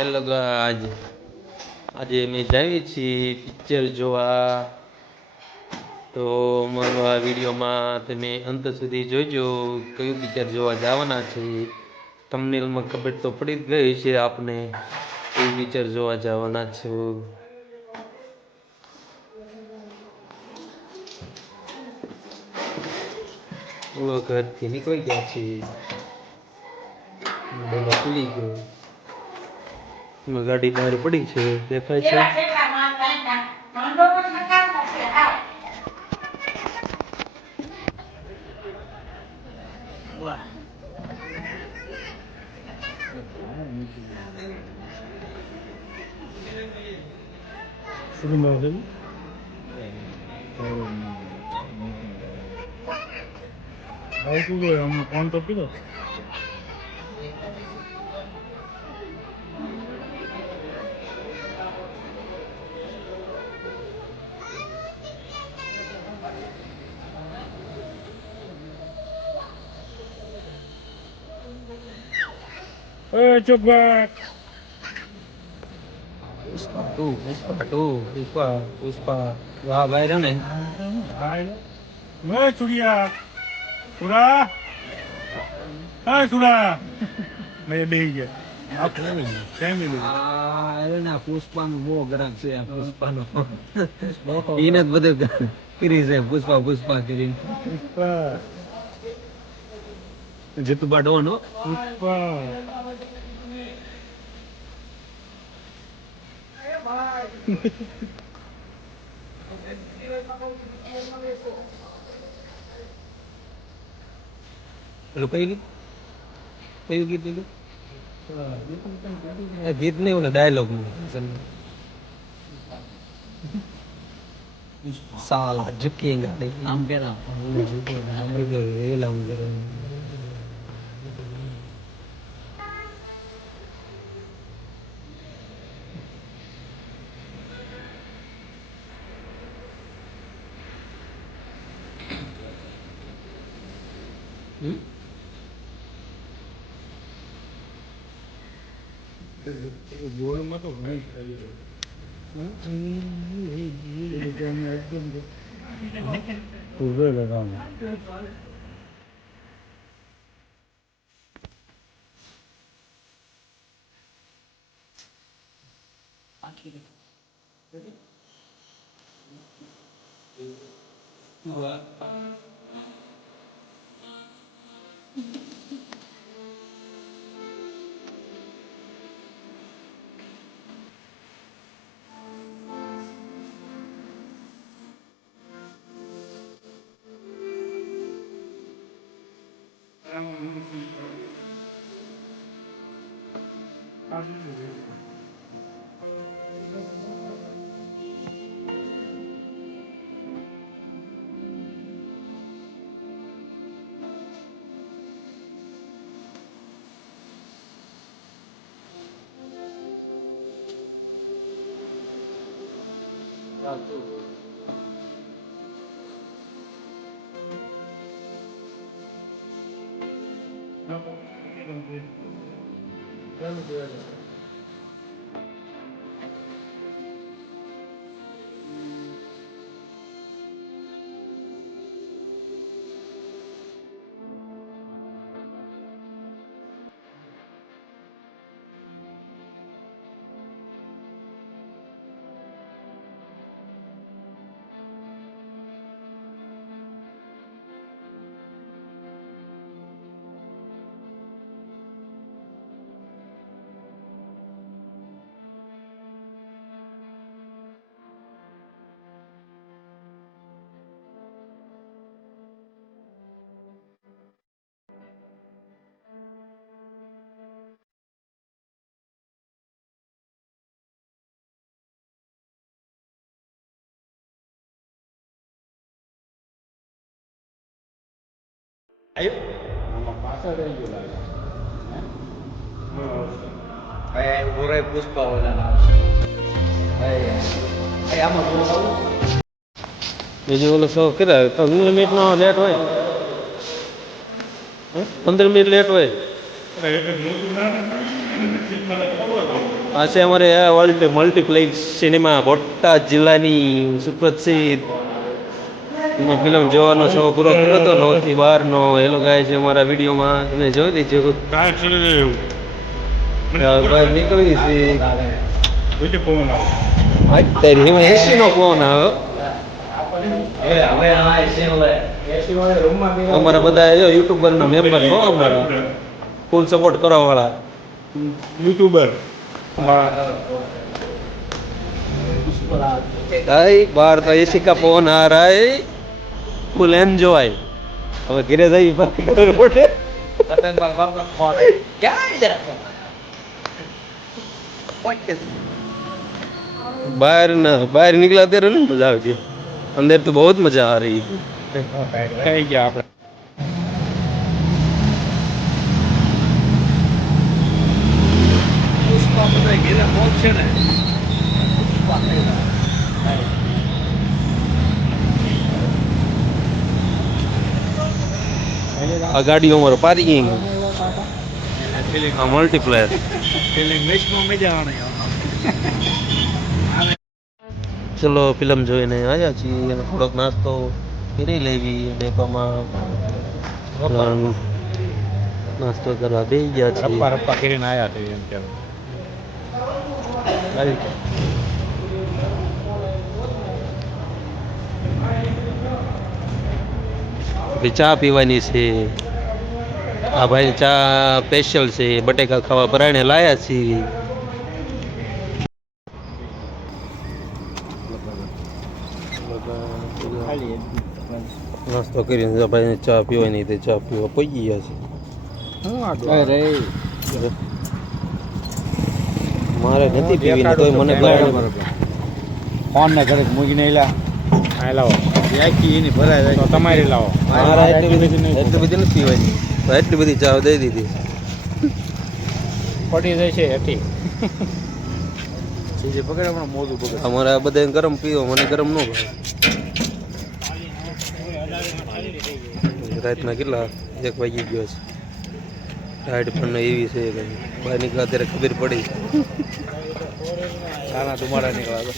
Hello guys, આજે અમે જઈએ છીએ પિક્ચર જોવા. તો અમારો આ વિડીયોમાં તમે અંત સુધી જોજો કયું પિક્ચર જોવા જવાના છે. થંબનેલમાં ખબર તો પડી જ ગઈ છે આપને કયું પિક્ચર જોવા જવાના છો. ઘરથી નીકળી ગયા છે, ડોલો ખુલી ગયો, ગાડી બહાર પડી છે, દેખાય છે. ફોન તો પીધો ચોકબાટ પુષ્પા વાહ ભાઈ ને ભાઈ ચુડિયા સુરા હા સુરા મેં બેહી ગયા પુષ્પાનું બહુ ગ્રામ છે. પુષ્પાનો એને જ બધું કરી છે. પુષ્પા કરીને જેતું બાડવાનો પુષ્પા કયું ગીત ગીત નહીં ઓલા ડાયલોગ साला झुकेगा नहीं नाम क्या नाम ये लाऊंगा ગોળમાં તો ઘણી ઉભે લગાવું ayo Murai Puspa આમાં બીજું ઓલો શો કર્યા 15 મિનિટનો લેટ હોય 15 મિનિટ લેટ હોય આ છે અમારે વર્લ્ડ મલ્ટીપ્લેક્સ સિનેમા બોટાદ જિલ્લાની સુપ્રસિદ્ધ એમાં ફિલ્મ જોવાનો શો પૂરો કર્યો હતો 9 થી 12નો. હેલો ગાય છે અમારા વિડીયોમાં તમે જોઈ લીધું. ગાય ચડી રહ્યું બહાર નીકળી છે એટલે પવન આવે અત્યારે એમાં એસીનો ફોન આવ્યો. અમારા બધા યુટ્યુબરના મેમ્બર છો અમારા ફૂલ સપોર્ટ કરવા વાળા યુટ્યુબર भाई बाहर तो एसी का फोन आ रहा है फुल एंजॉय. હવે ઘરે જઈ પડે बाहर निकला तेरे नहीं मजा आती अंदर तो बहुत मजा आ रही થઈ ગયા આપણે આ ગાડીઓ અમારો પાર્કિંગ આ મલ્ટીપ્લેયર. ચલો ફિલ્મ જોઈને આવ્યા છીએ અને થોડોક નાસ્તો કરી લેવી ડેપામાં નાસ્તો કરવા બેસી ગયા છીએ. રપ્પા કરીને આવ્યા છે એમ કેમ પછી ચા પીવાની છે. આ ભાઈ ચા સ્પેશિયલ છે બટેકા ખાવા પરાણે લાયા છીએ. નાસ્તો કરીને ભાઈ ચા પીવાની તે ચા પીવા પહોંચી ગયા છે. મારે નથી પીવી તોય મને ફોન ને ઘરે મૂકીને લાવો એની ભરાય તો તમારી લાવો મારા એટલી બધી નથી પીવાની તો એટલી બધી ચા દઈ દીધી. પડી જાય છે હતી જે પકડે હમણાં મોઢું પકડે અમારે આ બધા ગરમ પીવો મને ગરમ ન ભાવે. રાતના કેટલા 1 વાગી ગયો છે. ટાઈટ પણ એવી છે કે બહાર નીકળ્યા ત્યારે ખબર પડી. સારા તમારા નીકળ્યા